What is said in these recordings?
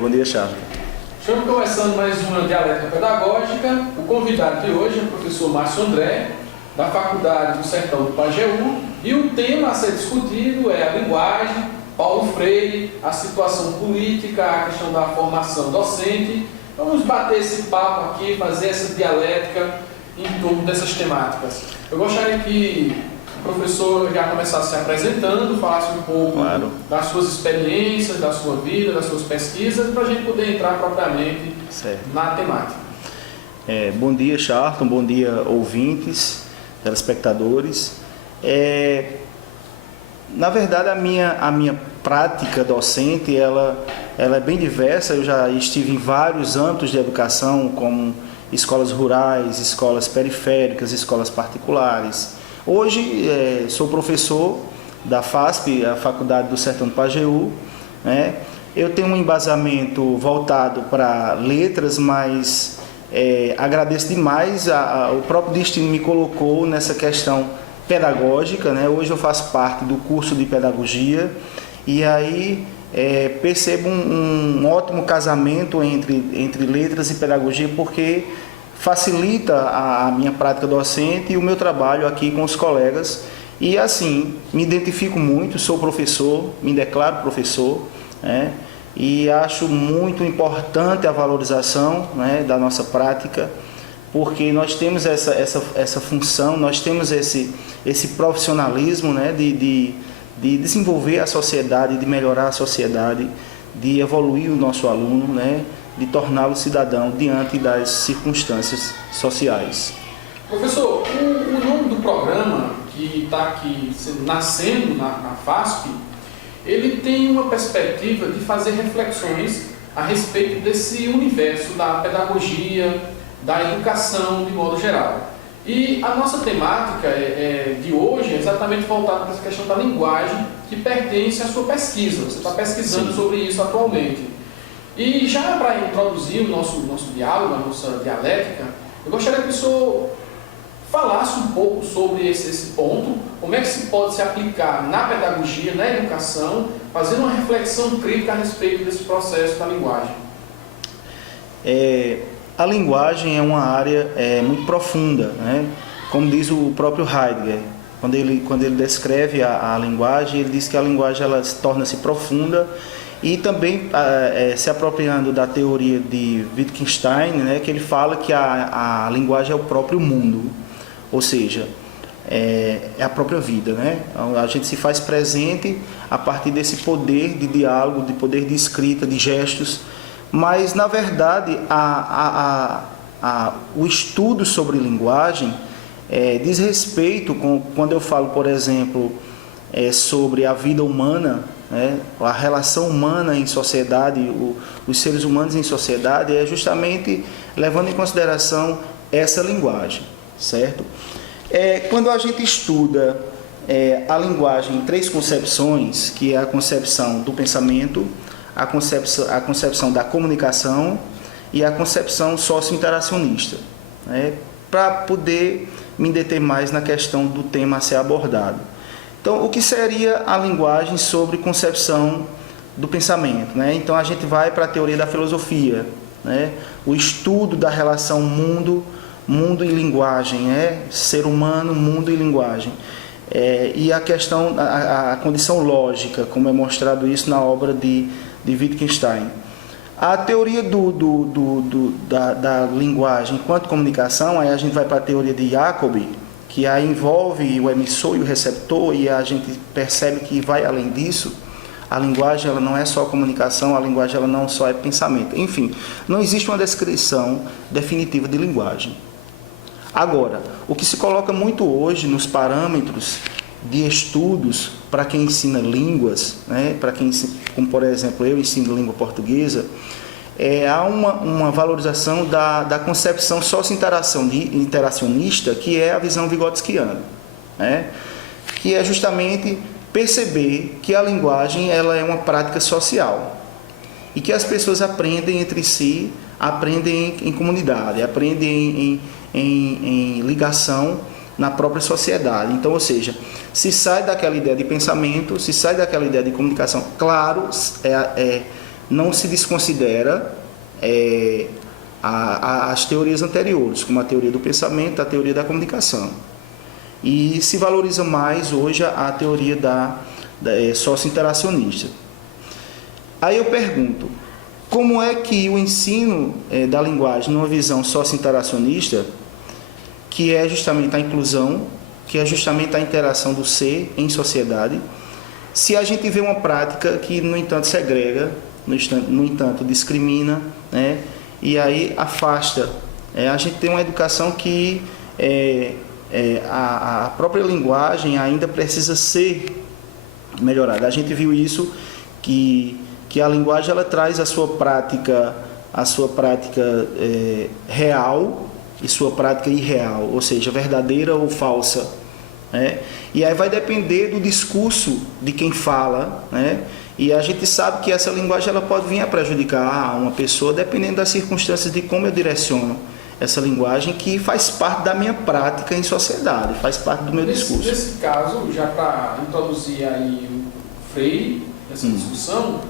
Bom dia, Charles. Estamos começando mais uma dialética pedagógica. O convidado de hoje é o professor Márcio André, da Faculdade do Sertão do Pajeú, e o tema a ser discutido é a linguagem, Paulo Freire, a situação política, a questão da formação docente. Vamos bater esse papo aqui, fazer essa dialética em torno dessas temáticas. Eu gostaria que o professor já começasse se apresentando, falasse um pouco das suas experiências, da sua vida, das suas pesquisas, para a gente poder entrar propriamente na temática. Bom dia, Charlton, bom dia, ouvintes, telespectadores. Na verdade, a minha prática docente, ela é bem diversa. Eu já estive em vários âmbitos de educação, como escolas rurais, escolas periféricas, escolas particulares. Hoje sou professor da FASP, a Faculdade do Sertão do Pajeú, né? Eu tenho um embasamento voltado para letras, mas agradeço demais, o próprio destino me colocou nessa questão pedagógica, né? Hoje eu faço parte do curso de pedagogia e aí percebo um ótimo casamento entre letras e pedagogia, porque facilita a minha prática docente e o meu trabalho aqui com os colegas. E assim, me identifico muito, sou professor, me declaro professor, né? E acho muito importante a valorização, né, da nossa prática, porque nós temos essa função, nós temos esse profissionalismo, né, de desenvolver a sociedade, de melhorar a sociedade, de evoluir o nosso aluno, né, de torná-lo cidadão diante das circunstâncias sociais. Professor, o nome do programa que está aqui nascendo na FASP, ele tem uma perspectiva de fazer reflexões a respeito desse universo da pedagogia, da educação de modo geral. E a nossa temática de hoje é exatamente voltada para essa questão da linguagem, que pertence à sua pesquisa. Você está pesquisando sobre isso atualmente. E já para introduzir o nosso diálogo, a nossa dialética, eu gostaria que o senhor falasse um pouco sobre esse ponto, como é que se pode se aplicar na pedagogia, na educação, fazendo uma reflexão crítica a respeito desse processo da linguagem. A linguagem é uma área muito profunda, né? Como diz o próprio Heidegger, quando ele descreve a linguagem, ele diz que a linguagem ela torna-se profunda. E também se apropriando da teoria de Wittgenstein, né, que ele fala que a linguagem é o próprio mundo, ou seja, é a própria vida, né? A gente se faz presente a partir desse poder de diálogo, de poder de escrita, de gestos, mas na verdade o estudo sobre linguagem diz respeito, quando eu falo, por exemplo, sobre a vida humana, a relação humana em sociedade, os seres humanos em sociedade, é justamente levando em consideração essa linguagem, certo? Quando a gente estuda a linguagem em três concepções, que é a concepção do pensamento, a concepção da comunicação e a concepção socio-interacionista, né? Para poder me deter mais na questão do tema a ser abordado. Então, o que seria a linguagem sobre concepção do pensamento, né? Então, a gente vai para a teoria da filosofia, né? O estudo da relação mundo e linguagem, ser humano, mundo e linguagem. E a questão, a condição lógica, como é mostrado isso na obra de Wittgenstein. A teoria da linguagem enquanto comunicação, aí a gente vai para a teoria de Jacobi, que aí envolve o emissor e o receptor, e a gente percebe que vai além disso. A linguagem ela não é só comunicação, a linguagem ela não só é pensamento. Enfim, não existe uma descrição definitiva de linguagem. Agora, o que se coloca muito hoje nos parâmetros de estudos para quem ensina línguas, né, para quem, como por exemplo eu ensino língua portuguesa, há uma valorização da concepção socio-interacionista, que é a visão vigotskiana, né? Que é justamente perceber que a linguagem ela é uma prática social e que as pessoas aprendem entre si, aprendem em comunidade, aprendem em ligação na própria sociedade. Então, ou seja, se sai daquela ideia de pensamento, se sai daquela ideia de comunicação, claro, não se desconsidera as teorias anteriores, como a teoria do pensamento, a teoria da comunicação. E se valoriza mais hoje a teoria socio-interacionista. Aí eu pergunto, como é que o ensino da linguagem, numa visão socio-interacionista, que é justamente a inclusão, que é justamente a interação do ser em sociedade, se a gente vê uma prática que, no entanto, segrega, no entanto, discrimina, né, e aí afasta. A gente tem uma educação que a própria linguagem ainda precisa ser melhorada. A gente viu isso, que a linguagem ela traz a sua prática real e sua prática irreal, ou seja, verdadeira ou falsa, né? E aí vai depender do discurso de quem fala, né? E a gente sabe que essa linguagem ela pode vir a prejudicar uma pessoa dependendo das circunstâncias de como eu direciono essa linguagem, que faz parte da minha prática em sociedade, faz parte do meu discurso. Nesse caso, já para introduzir aí o Freire nessa discussão,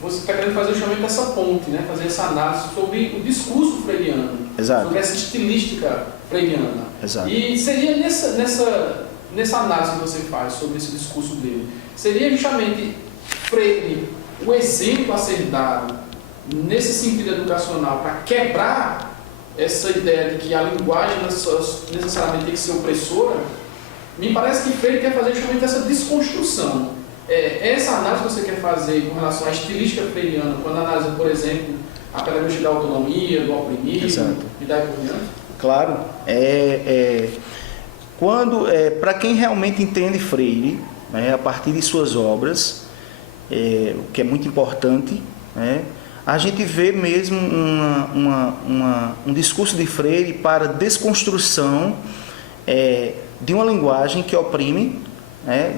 você está querendo fazer justamente essa ponte, né? Fazer essa análise sobre o discurso freiriano, Exato. Sobre essa estilística freiriana. Exato. E seria nessa análise que você faz sobre esse discurso dele, seria justamente Freire o exemplo a ser dado nesse sentido educacional para quebrar essa ideia de que a linguagem necessariamente tem que ser opressora? Me parece que Freire quer fazer justamente essa desconstrução. Essa análise que você quer fazer com relação à estilística freiriana, quando analisa, por exemplo, a pedagogia da autonomia, do oprimido, Exato. E daí por diante? Claro. Para quem realmente entende Freire, a partir de suas obras, o que é muito importante, a gente vê mesmo um discurso de Freire para desconstrução de uma linguagem que oprime,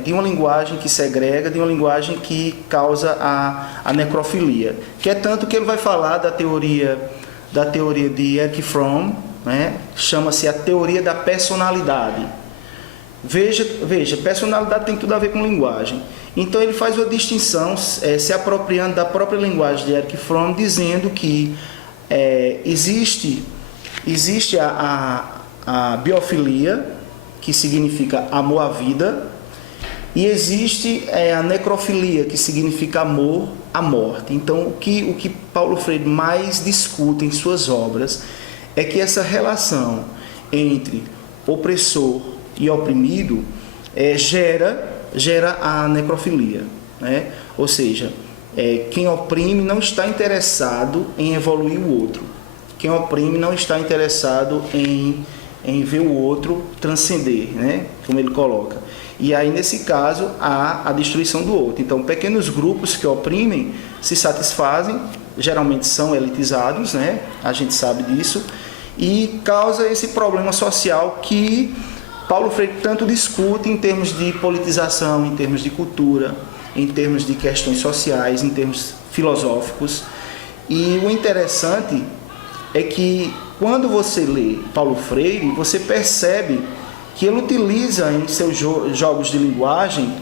de uma linguagem que segrega, de uma linguagem que causa a necrofilia, que é tanto que ele vai falar da teoria de Erich Fromm, chama-se a teoria da personalidade. Veja, personalidade tem tudo a ver com linguagem. Então ele faz uma distinção, se apropriando da própria linguagem de Erich Fromm, dizendo que existe a biofilia, que significa amor à vida, e existe a necrofilia, que significa amor à morte. Então, o que Paulo Freire mais discute em suas obras é que essa relação entre opressor e oprimido gera a necrofilia, né? Ou seja, quem oprime não está interessado em evoluir o outro. Quem oprime não está interessado em ver o outro transcender, né? Como ele coloca. E aí, nesse caso, há a destruição do outro. Então, pequenos grupos que oprimem se satisfazem, geralmente são elitizados, né? A gente sabe disso, e causa esse problema social que Paulo Freire tanto discute em termos de politização, em termos de cultura, em termos de questões sociais, em termos filosóficos. E o interessante é que, quando você lê Paulo Freire, você percebe que ele utiliza em seus jogos de linguagem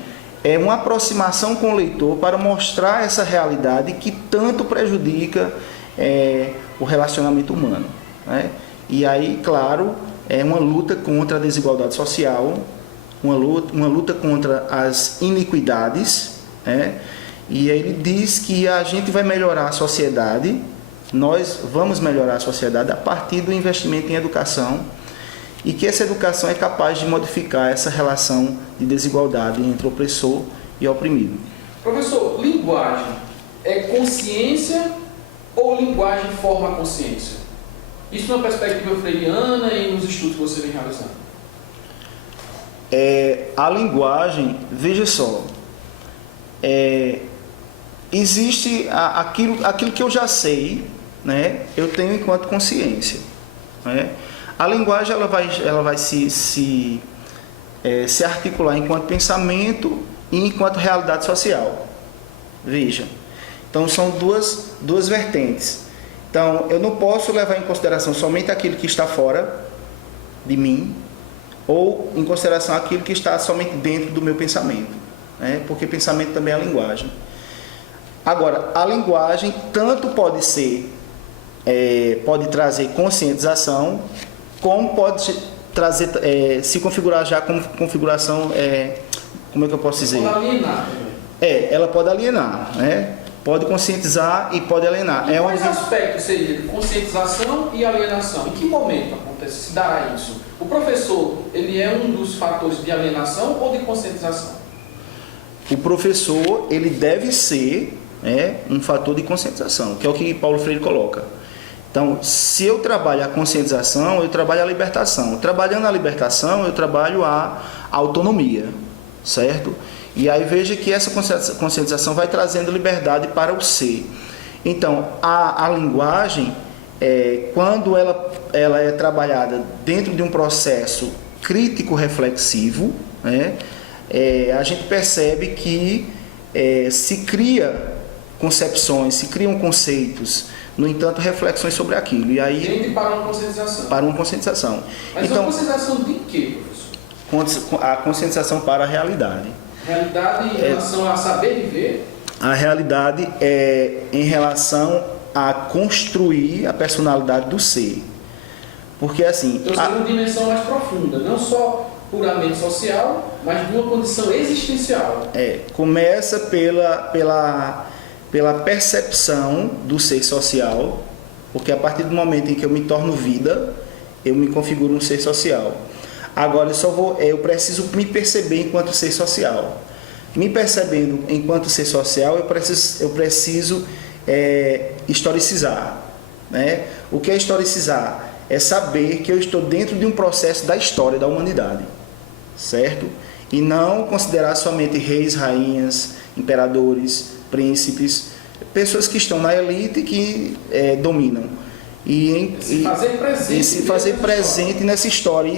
uma aproximação com o leitor para mostrar essa realidade que tanto prejudica o relacionamento humano, né? E aí, claro, é uma luta contra a desigualdade social, uma luta contra as iniquidades, né? E ele diz que a gente vai melhorar a sociedade, nós vamos melhorar a sociedade a partir do investimento em educação, e que essa educação é capaz de modificar essa relação de desigualdade entre opressor e oprimido. Professor, linguagem é consciência ou linguagem forma a consciência? Isso numa perspectiva freiriana e nos estudos que você vem realizando? A linguagem, veja só, existe aquilo que eu já sei, né? Eu tenho enquanto consciência, né? A linguagem ela vai se articular enquanto pensamento e enquanto realidade social. Veja, então são duas vertentes. Então, eu não posso levar em consideração somente aquilo que está fora de mim, ou em consideração aquilo que está somente dentro do meu pensamento, né? Porque pensamento também é linguagem. Agora, a linguagem tanto pode ser, pode trazer conscientização, como pode trazer, se configurar já como configuração, como é que eu posso dizer? Pode alienar. Ela pode alienar, né? Pode conscientizar e pode alienar. E quais aspectos seria de conscientização e alienação? Em que momento acontece, se dará isso? O professor, ele é um dos fatores de alienação ou de conscientização? O professor, ele deve ser um fator de conscientização, que é o que Paulo Freire coloca. Então, se eu trabalho a conscientização, eu trabalho a libertação. Trabalhando a libertação, eu trabalho a autonomia, certo? E aí veja que essa conscientização vai trazendo liberdade para o ser. Então, a linguagem, quando ela é trabalhada dentro de um processo crítico-reflexivo, né, a gente percebe que se cria concepções, se criam conceitos, no entanto, reflexões sobre aquilo. E aí, tende para uma conscientização. Para uma conscientização. Mas então, uma conscientização de quê, professor? A conscientização para a realidade. Realidade em relação a saber viver? A realidade é em relação a construir a personalidade do ser. Porque assim... Então seria uma dimensão mais profunda, não só puramente social, mas de uma condição existencial. Começa pela percepção do ser social, porque a partir do momento em que eu me torno vida, eu me configuro um ser social. Agora eu preciso me perceber enquanto ser social. Me percebendo enquanto ser social, eu preciso historicizar, né? O que é historicizar? É saber que eu estou dentro de um processo da história da humanidade, certo? E não considerar somente reis, rainhas, imperadores, príncipes, pessoas que estão na elite e que dominam. E se fazer presente nessa história.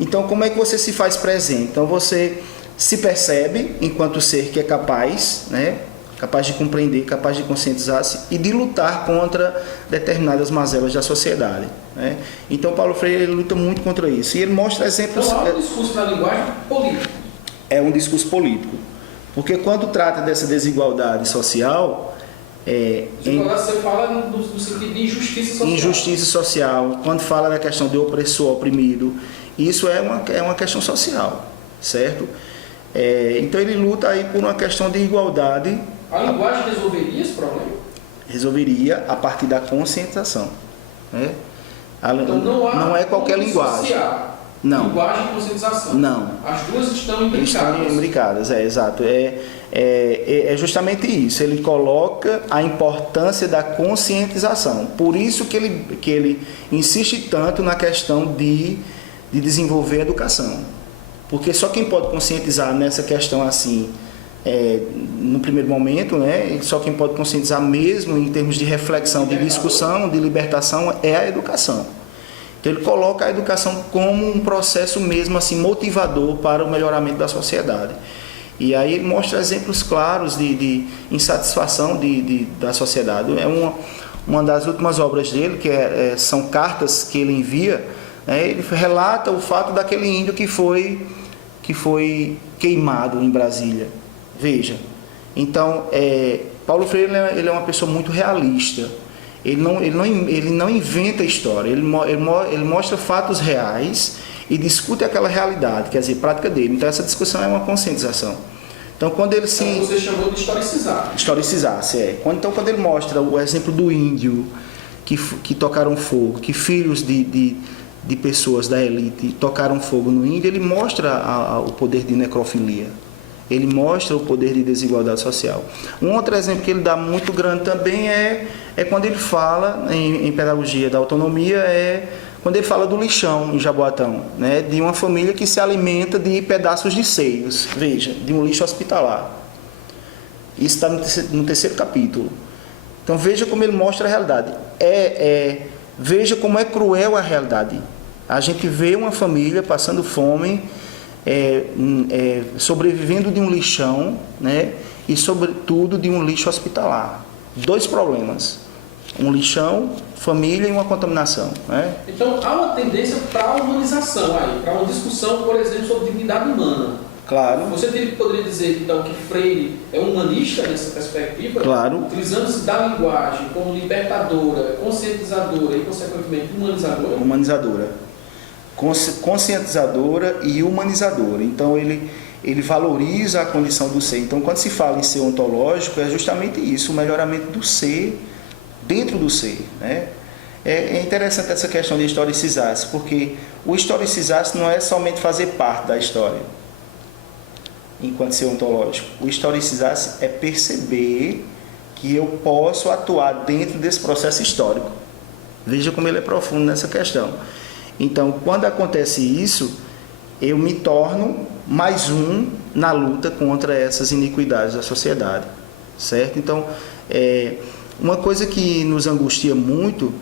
Então, como é que você se faz presente? Então, você se percebe enquanto ser que é capaz, né? Capaz de compreender, capaz de conscientizar-se e de lutar contra determinadas mazelas da sociedade, né? Então, Paulo Freire ele luta muito contra isso. E ele mostra exemplos... Então, há um discurso na linguagem político. É um discurso político. Porque quando trata dessa desigualdade social... Você fala no sentido de injustiça social. Injustiça social, quando fala da questão de opressor, oprimido, isso é uma questão social, certo? Então ele luta aí por uma questão de igualdade. A linguagem resolveria esse problema? Resolveria a partir da conscientização, né? Então não é qualquer linguagem. Não. Linguagem e conscientização. Não. As duas estão imbricadas. Estão imbricadas, exato. É justamente isso. Ele coloca a importância da conscientização. Por isso que ele insiste tanto na questão de desenvolver a educação. Porque só quem pode conscientizar nessa questão assim, no primeiro momento, né, só quem pode conscientizar mesmo em termos de reflexão, de discussão, de libertação, é a educação. Então ele coloca a educação como um processo mesmo assim motivador para o melhoramento da sociedade. E aí ele mostra exemplos claros de insatisfação da sociedade. É uma das últimas obras dele, que são cartas que ele envia, né, ele relata o fato daquele índio que foi queimado em Brasília. Veja, então Paulo Freire ele é uma pessoa muito realista. Ele não inventa história, ele mostra fatos reais e discute aquela realidade, quer dizer, prática dele. Então essa discussão é uma conscientização. Então quando ele se... Então você chamou de historicizar. Historicizar-se, Então quando ele mostra o exemplo do índio que tocaram fogo, que filhos de pessoas da elite tocaram fogo no índio, ele mostra o poder de necrofilia. Ele mostra o poder de desigualdade social. Um outro exemplo que ele dá muito grande também é quando ele fala em pedagogia da autonomia, quando ele fala do lixão em Jaboatão, né, de uma família que se alimenta de pedaços de seios, veja, de um lixo hospitalar. Isso está no terceiro capítulo. Então veja como ele mostra a realidade. Veja como é cruel a realidade. A gente vê uma família passando fome, sobrevivendo de um lixão, né, e sobretudo de um lixo hospitalar. Dois problemas: um lixão, família e uma contaminação, né? Então há uma tendência para a humanização aí, para uma discussão, por exemplo, sobre dignidade humana. Claro. Você poderia dizer, então, que Freire é humanista nessa perspectiva? Claro. Utilizando-se da linguagem como libertadora, conscientizadora e, consequentemente, humanizadora? Humanizadora. Conscientizadora e humanizadora. Então, ele valoriza a condição do ser. Então, quando se fala em ser ontológico, é justamente isso, o melhoramento do ser dentro do ser, né? É interessante essa questão de historicizar-se, porque o historicizar-se não é somente fazer parte da história, enquanto ser ontológico. O historicizar-se é perceber que eu posso atuar dentro desse processo histórico. Veja como ele é profundo nessa questão. Então, quando acontece isso, eu me torno mais um na luta contra essas iniquidades da sociedade, certo? Então, uma coisa que nos angustia muito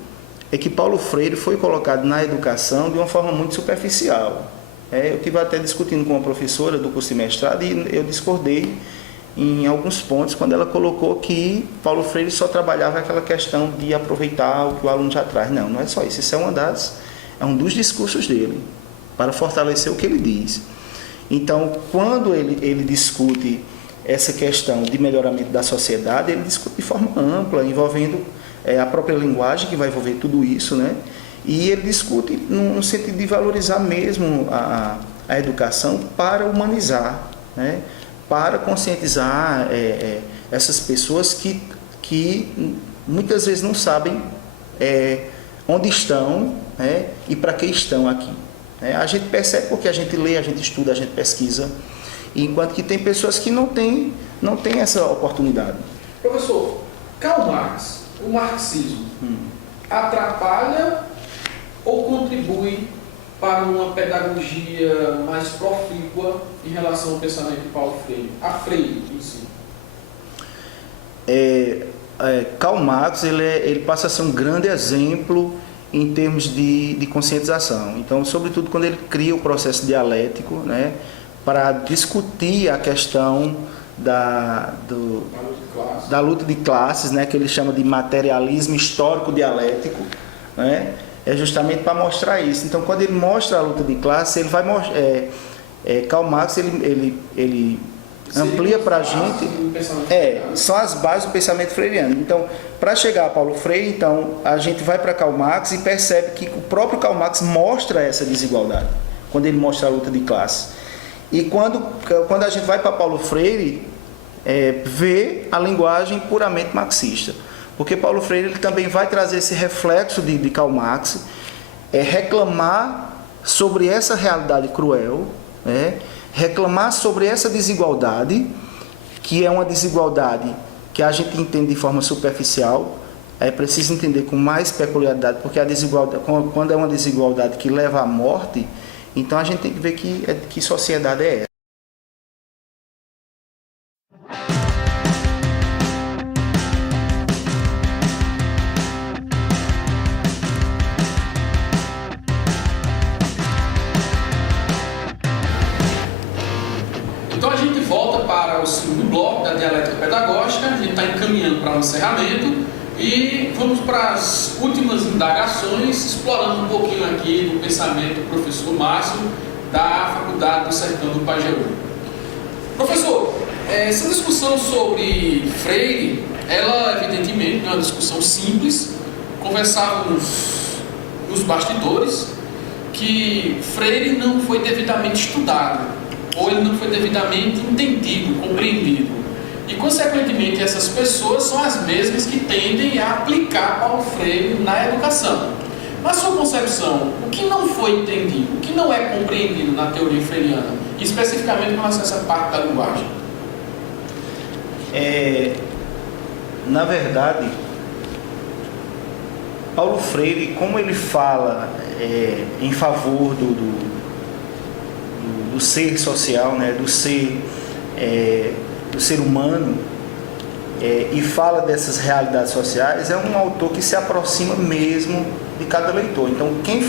é que Paulo Freire foi colocado na educação de uma forma muito superficial. Eu estive até discutindo com uma professora do curso de mestrado e eu discordei em alguns pontos quando ela colocou que Paulo Freire só trabalhava aquela questão de aproveitar o que o aluno já traz. Não, não é só isso. Isso é um dos discursos dele, para fortalecer o que ele diz. Então, quando ele discute essa questão de melhoramento da sociedade, ele discute de forma ampla, envolvendo a própria linguagem, que vai envolver tudo isso, né? E ele discute no sentido de valorizar mesmo a educação para humanizar, né? Para conscientizar essas pessoas que muitas vezes não sabem onde estão, né? E para que estão aqui. A gente percebe porque a gente lê, a gente estuda, a gente pesquisa, enquanto que tem pessoas que não têm essa oportunidade. Professor, Karl Marx, o marxismo, atrapalha ou contribui para uma pedagogia mais profícua em relação ao pensamento de Paulo Freire, a Freire em si? Karl Marx ele passa a ser um grande exemplo em termos de conscientização. Então, sobretudo quando ele cria o processo dialético, né, para discutir a questão da luta de classes, né, que ele chama de materialismo histórico dialético, né, é justamente para mostrar isso. Então, quando ele mostra a luta de classes, ele vai mostrar, Karl Marx ele amplia para a gente, são as bases do pensamento freiriano. Então, para chegar a Paulo Freire, então, a gente vai para Karl Marx e percebe que o próprio Karl Marx mostra essa desigualdade, quando ele mostra a luta de classes. E quando a gente vai para Paulo Freire, vê a linguagem puramente marxista. Porque Paulo Freire ele também vai trazer esse reflexo de Karl Marx, reclamar sobre essa realidade cruel, reclamar sobre essa desigualdade, que é uma desigualdade que a gente entende de forma superficial, é preciso entender com mais peculiaridade, porque a desigualdade, quando é uma desigualdade que leva à morte, então a gente tem que ver que sociedade é essa. Então a gente volta para o segundo bloco da dialética pedagógica, a gente está encaminhando para o encerramento e vamos para as últimas indagações, explorando um pouquinho aqui do pensamento do professor Márcio, da Faculdade do Sertão do Pajeú. Professor, essa discussão sobre Freire, ela evidentemente não é uma discussão simples. Conversávamos nos bastidores que Freire não foi devidamente estudado, ou ele não foi devidamente entendido, compreendido. E, consequentemente, essas pessoas são as mesmas que tendem a aplicar Paulo Freire na educação. Na sua concepção, o que não foi entendido, o que não é compreendido na teoria freiriana, especificamente com relação a essa parte da linguagem? Na verdade, Paulo Freire, como ele fala em favor do ser social, né, do ser humano, e fala dessas realidades sociais, é um autor que se aproxima mesmo de cada leitor. Então, quem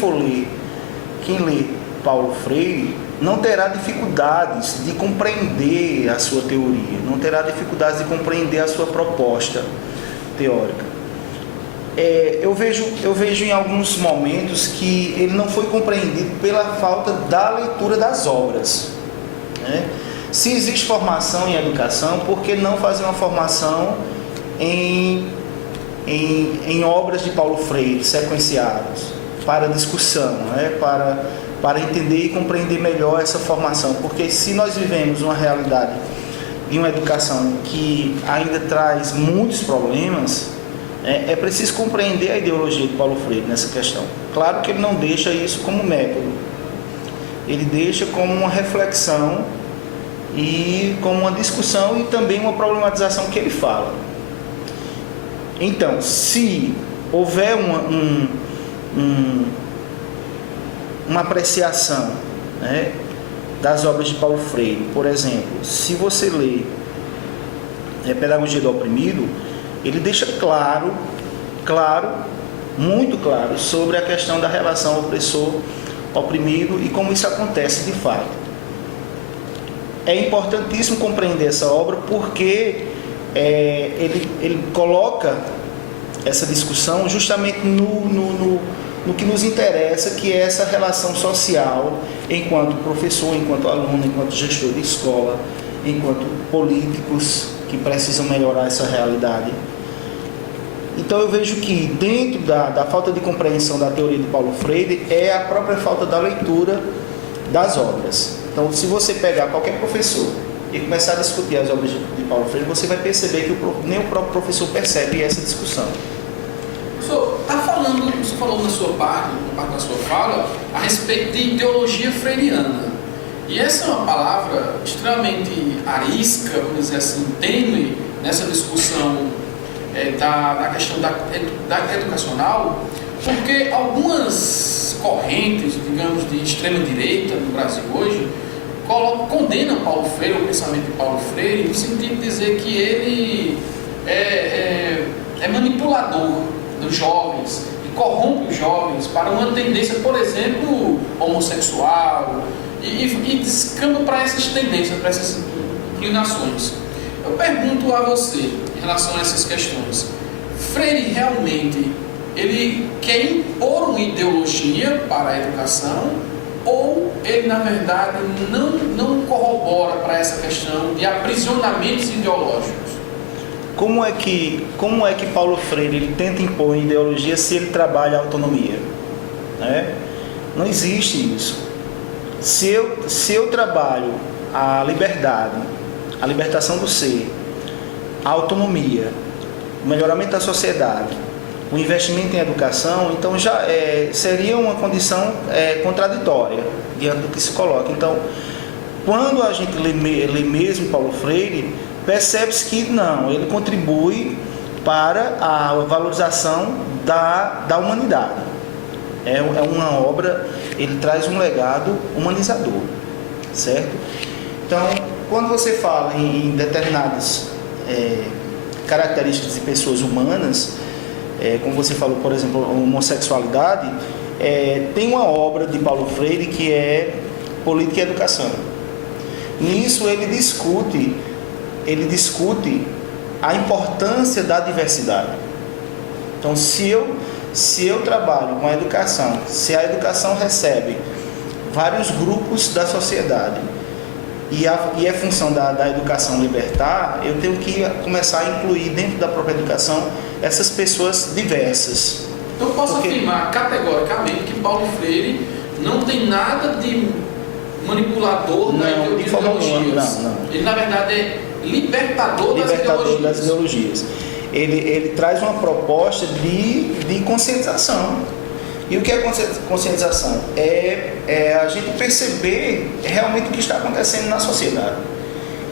lê Paulo Freire não terá dificuldades de compreender a sua teoria, não terá dificuldades de compreender a sua proposta teórica. Eu vejo em alguns momentos que ele não foi compreendido pela falta da leitura das obras. né? Se existe formação em educação, por que não fazer uma formação em obras de Paulo Freire sequenciadas para discussão, né? Para entender e compreender melhor essa formação? Porque se nós vivemos uma realidade de uma educação que ainda traz muitos problemas, é preciso compreender a ideologia de Paulo Freire nessa questão. Claro que ele não deixa isso como método, ele deixa como uma reflexão e como uma discussão e também uma problematização que ele fala. Então, se houver uma apreciação, né, das obras de Paulo Freire, por exemplo, se você lê Pedagogia do Oprimido, ele deixa claro, muito claro, sobre a questão da relação opressor-oprimido e como isso acontece de fato. É importantíssimo compreender essa obra porque ele coloca essa discussão justamente no que nos interessa, que é essa relação social enquanto professor, enquanto aluno, enquanto gestor de escola, enquanto políticos que precisam melhorar essa realidade. Então eu vejo que dentro da falta de compreensão da teoria de Paulo Freire é a própria falta da leitura das obras. Então, se você pegar qualquer professor e começar a discutir as obras de Paulo Freire, você vai perceber que nem o próprio professor percebe essa discussão. Você falou na sua parte da sua fala, a respeito de ideologia freiriana. E essa é uma palavra extremamente arisca, vamos dizer assim, tênue, nessa discussão da questão da educacional, porque algumas correntes, digamos, de extrema-direita no Brasil hoje, condenam Paulo Freire, o pensamento de Paulo Freire, no sentido de dizer que ele é manipulador dos jovens, e corrompe os jovens para uma tendência, por exemplo, homossexual, e descamba para essas tendências, para essas inclinações. Eu pergunto a você, em relação a essas questões, Freire realmente ele quer impor uma ideologia para a educação, ou ele, na verdade, não corrobora para essa questão de aprisionamentos ideológicos? Como é que Paulo Freire ele tenta impor ideologia se ele trabalha a autonomia? Né? Não existe isso. Se eu trabalho a liberdade, a libertação do ser, a autonomia, o melhoramento da sociedade, o investimento em educação, então já seria uma condição contraditória diante do que se coloca. Então, quando a gente lê mesmo Paulo Freire, percebe-se que não, ele contribui para a valorização da humanidade. É uma obra, ele traz um legado humanizador, certo? Então, quando você fala em determinadas características de pessoas humanas, como você falou, por exemplo, a homossexualidade, tem uma obra de Paulo Freire que é Política e Educação. Nisso ele discute a importância da diversidade. Então, se eu trabalho com a educação, se a educação recebe vários grupos da sociedade e é função da educação libertar, eu tenho que começar a incluir dentro da própria educação essas pessoas diversas. Então eu posso afirmar categoricamente que Paulo Freire não tem nada de manipulador da ideologia. Não. Ele, na verdade, é libertador das ideologias. Ele traz uma proposta de conscientização. E o que é conscientização? É a gente perceber realmente o que está acontecendo na sociedade.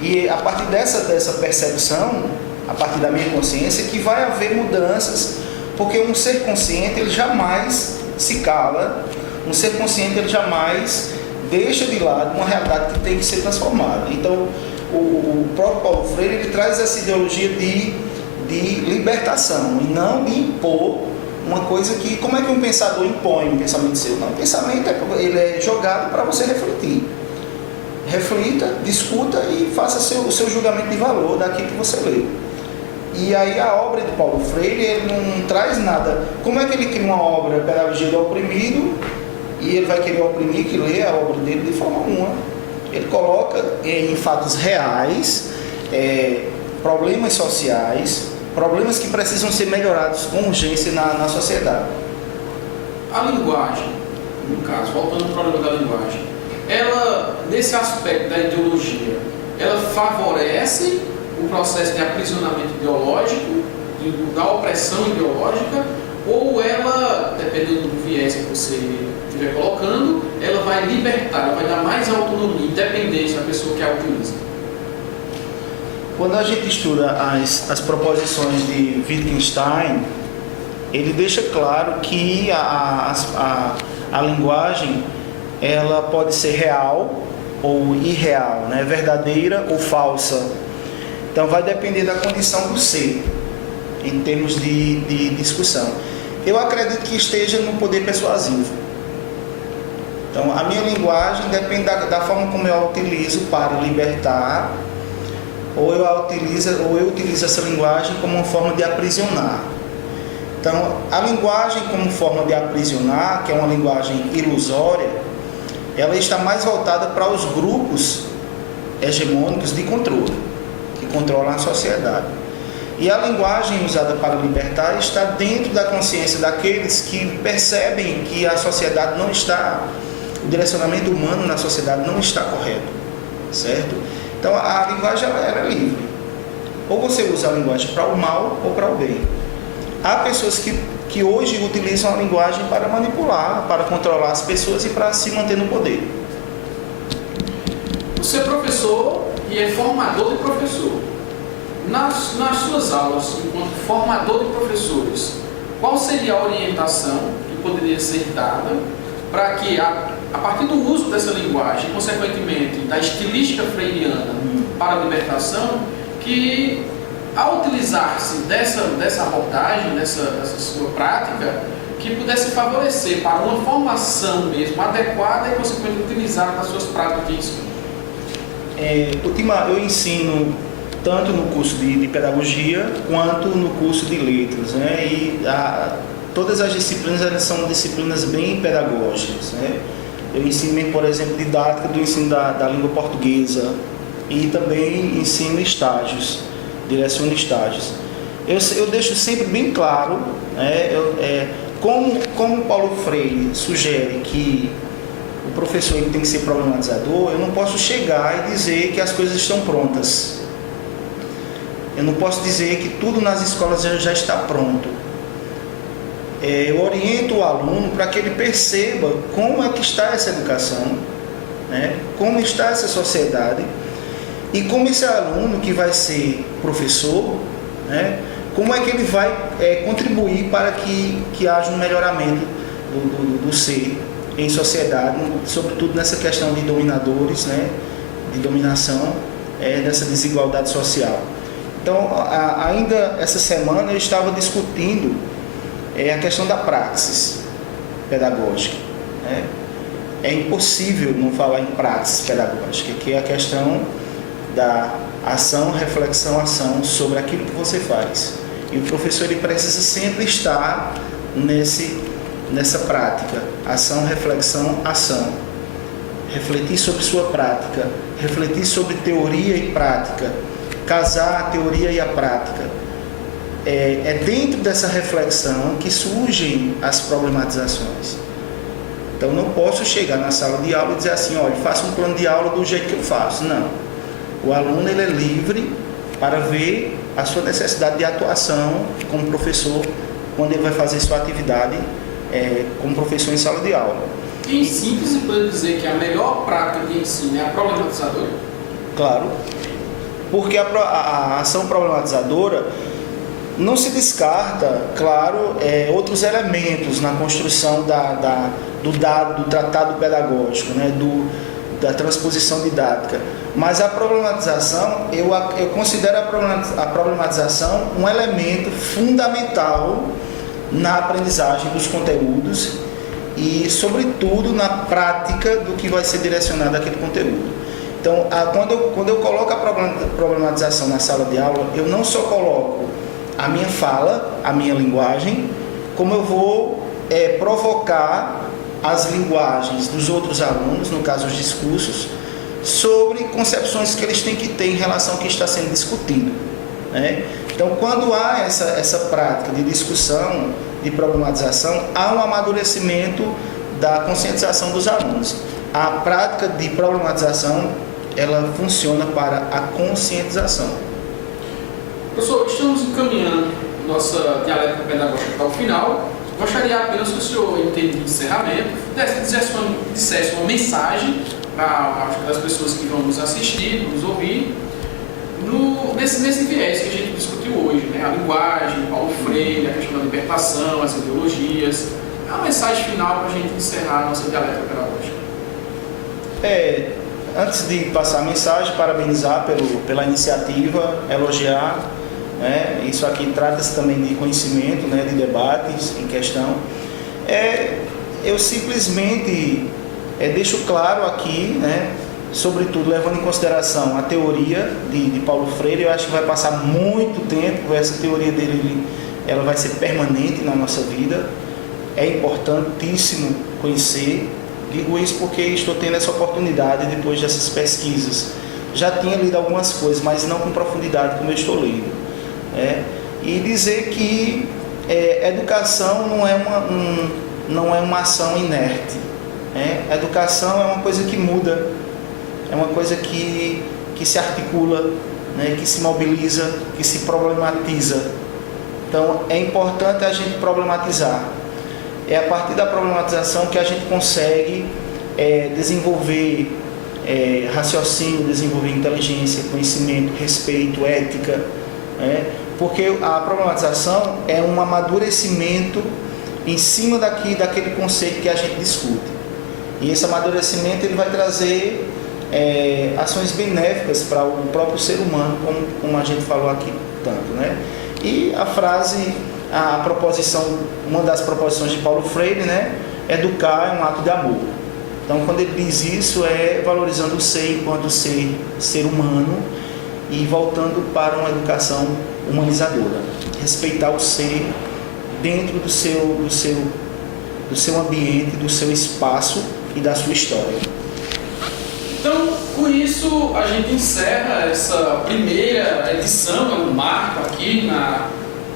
E a partir dessa percepção, a partir da minha consciência, que vai haver mudanças, porque um ser consciente, ele jamais se cala, um ser consciente, ele jamais deixa de lado uma realidade que tem que ser transformada. Então, o próprio Paulo Freire, ele traz essa ideologia de libertação, e não de impor uma coisa que... Como é que um pensador impõe um pensamento seu? Não, o pensamento ele é jogado para você refletir. Reflita, discuta e faça o seu julgamento de valor daquilo que você lê. E aí a obra de Paulo Freire, ele não traz nada. Como é que ele cria uma obra, Pedagogia do Oprimido, e ele vai querer oprimir que lê a obra dele de forma alguma? Ele coloca em fatos reais, problemas sociais, problemas que precisam ser melhorados com urgência na sociedade. A linguagem, no caso, voltando ao problema da linguagem, ela, nesse aspecto da ideologia, ela favorece o processo de aprisionamento ideológico, da opressão ideológica, ou ela, dependendo do viés que você estiver colocando, ela vai libertar, ela vai dar mais autonomia, independência à pessoa que a utiliza? Quando a gente estuda as proposições de Wittgenstein, ele deixa claro que a linguagem ela pode ser real ou irreal, né? Verdadeira ou falsa. Então vai depender da condição do ser, em termos de discussão. Eu acredito que esteja no poder persuasivo. Então a minha linguagem depende da forma como eu a utilizo para libertar, ou eu utilizo essa linguagem como uma forma de aprisionar. Então, a linguagem como forma de aprisionar, que é uma linguagem ilusória, ela está mais voltada para os grupos hegemônicos de controle, que controlam a sociedade. E a linguagem usada para libertar está dentro da consciência daqueles que percebem que a sociedade não está, o direcionamento humano na sociedade não está correto, certo? Então, a linguagem ela é livre. Ou você usa a linguagem para o mal ou para o bem. Há pessoas que hoje utilizam a linguagem para manipular, para controlar as pessoas e para se manter no poder. Você é professor e é formador de professor. Nas suas aulas, enquanto formador de professores, qual seria a orientação que poderia ser dada para que, a partir do uso dessa linguagem, consequentemente da estilística freiriana para a libertação, que ao utilizar-se dessa abordagem, dessa sua prática, que pudesse favorecer para uma formação mesmo adequada e consequentemente utilizada nas suas práticas de ensino? Eu ensino tanto no curso de pedagogia quanto no curso de letras, né? E todas as disciplinas elas são disciplinas bem pedagógicas, né? Eu ensino, por exemplo, didática do ensino da língua portuguesa e também ensino estágios, direciono estágios. Eu deixo sempre bem claro, né, como Paulo Freire sugere que o professor ele tem que ser problematizador, eu não posso chegar e dizer que as coisas estão prontas. Eu não posso dizer que tudo nas escolas já está pronto. Eu oriento o aluno para que ele perceba como é que está essa educação, né? Como está essa sociedade e como esse aluno que vai ser professor, né? Como é que ele vai contribuir para que haja um melhoramento do ser em sociedade, sobretudo nessa questão de dominadores, né? De dominação, dessa desigualdade social. Então, ainda essa semana eu estava discutindo a questão da praxis pedagógica, né? É impossível não falar em praxis pedagógica, que é a questão da ação, reflexão, ação sobre aquilo que você faz. E o professor ele precisa sempre estar nessa prática, ação, reflexão, ação. Refletir sobre sua prática, refletir sobre teoria e prática, casar a teoria e a prática. É dentro dessa reflexão que surgem as problematizações. Então, não posso chegar na sala de aula e dizer assim, olha, faça um plano de aula do jeito que eu faço. Não. O aluno ele é livre para ver a sua necessidade de atuação como professor, quando ele vai fazer sua atividade como professor em sala de aula. Em síntese, pode dizer que a melhor prática de ensino é a problematizadora? Claro. Porque a ação problematizadora não se descarta, claro, outros elementos na construção do tratado pedagógico, né, da transposição didática. Mas a problematização, eu considero a problematização um elemento fundamental na aprendizagem dos conteúdos e, sobretudo, na prática do que vai ser direcionado àquele conteúdo. Então, quando eu coloco a problematização na sala de aula, eu não só coloco a minha fala, a minha linguagem, como eu vou provocar as linguagens dos outros alunos, no caso os discursos, sobre concepções que eles têm que ter em relação ao que está sendo discutido, né? Então, quando há essa prática de discussão, de problematização, há um amadurecimento da conscientização dos alunos. A prática de problematização, ela funciona para a conscientização. Professor, estamos encaminhando nossa dialética pedagógica para o final. Gostaria apenas que o senhor, em termos de encerramento, dissesse uma mensagem para as pessoas que vão nos assistir, nos ouvir, nesse viés que a gente discutiu hoje, né? A linguagem, Paulo Freire, a questão da libertação, as ideologias. É uma mensagem final para a gente encerrar a nossa dialética pedagógica. Antes de passar a mensagem, parabenizar pela iniciativa, elogiar, né? Isso aqui trata-se também de conhecimento, né? De debates em questão. Eu simplesmente deixo claro aqui, né? Sobretudo levando em consideração a teoria de Paulo Freire. Eu acho que vai passar muito tempo, essa teoria dele ela vai ser permanente na nossa vida. É importantíssimo conhecer. Digo isso porque estou tendo essa oportunidade depois dessas pesquisas. Já tinha lido algumas coisas, mas não com profundidade como eu estou lendo. E dizer que educação não é uma ação inerte. A educação é uma coisa que muda, é uma coisa que se articula, né? Que se mobiliza, que se problematiza. Então é importante a gente problematizar. É a partir da problematização que a gente consegue desenvolver raciocínio, desenvolver inteligência, conhecimento, respeito, ética, porque a problematização é um amadurecimento em cima daquele conceito que a gente discute. E esse amadurecimento ele vai trazer ações benéficas para o próprio ser humano, como a gente falou aqui tanto, né? E a frase, a proposição, uma das proposições de Paulo Freire, né? Educar é um ato de amor. Então, quando ele diz isso, é valorizando o ser enquanto ser humano e voltando para uma educação humanizadora. Respeitar o ser dentro do seu ambiente, do seu espaço e da sua história. Então, com isso, a gente encerra essa primeira edição, um marco aqui na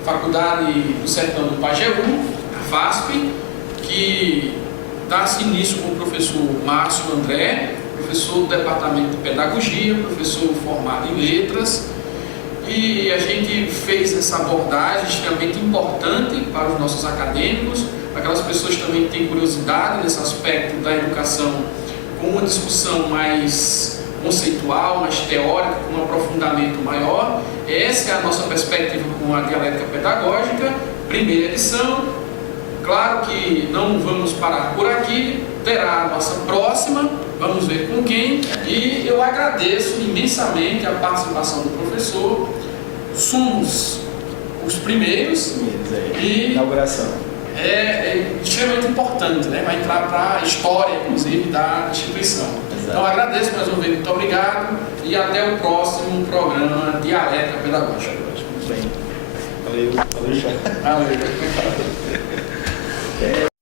Faculdade do Sertão do Pajeú, a FASP, que dá-se início com o professor Márcio André, professor do Departamento de Pedagogia, professor formado em Letras, e a gente fez essa abordagem extremamente importante para os nossos acadêmicos, aquelas pessoas que também têm curiosidade nesse aspecto da educação, com uma discussão mais conceitual, mais teórica, com um aprofundamento maior. Essa é a nossa perspectiva com a dialética pedagógica, primeira edição. Claro que não vamos parar por aqui, terá a nossa próxima, vamos ver com quem, e eu agradeço imensamente a participação do professor. Somos os primeiros e inauguração. É extremamente importante, né? Vai entrar para a história, inclusive, da instituição. Exato. Então, agradeço mais uma vez, muito obrigado e até o próximo programa Dialética Pedagógica. Muito bem. Valeu. Valeu.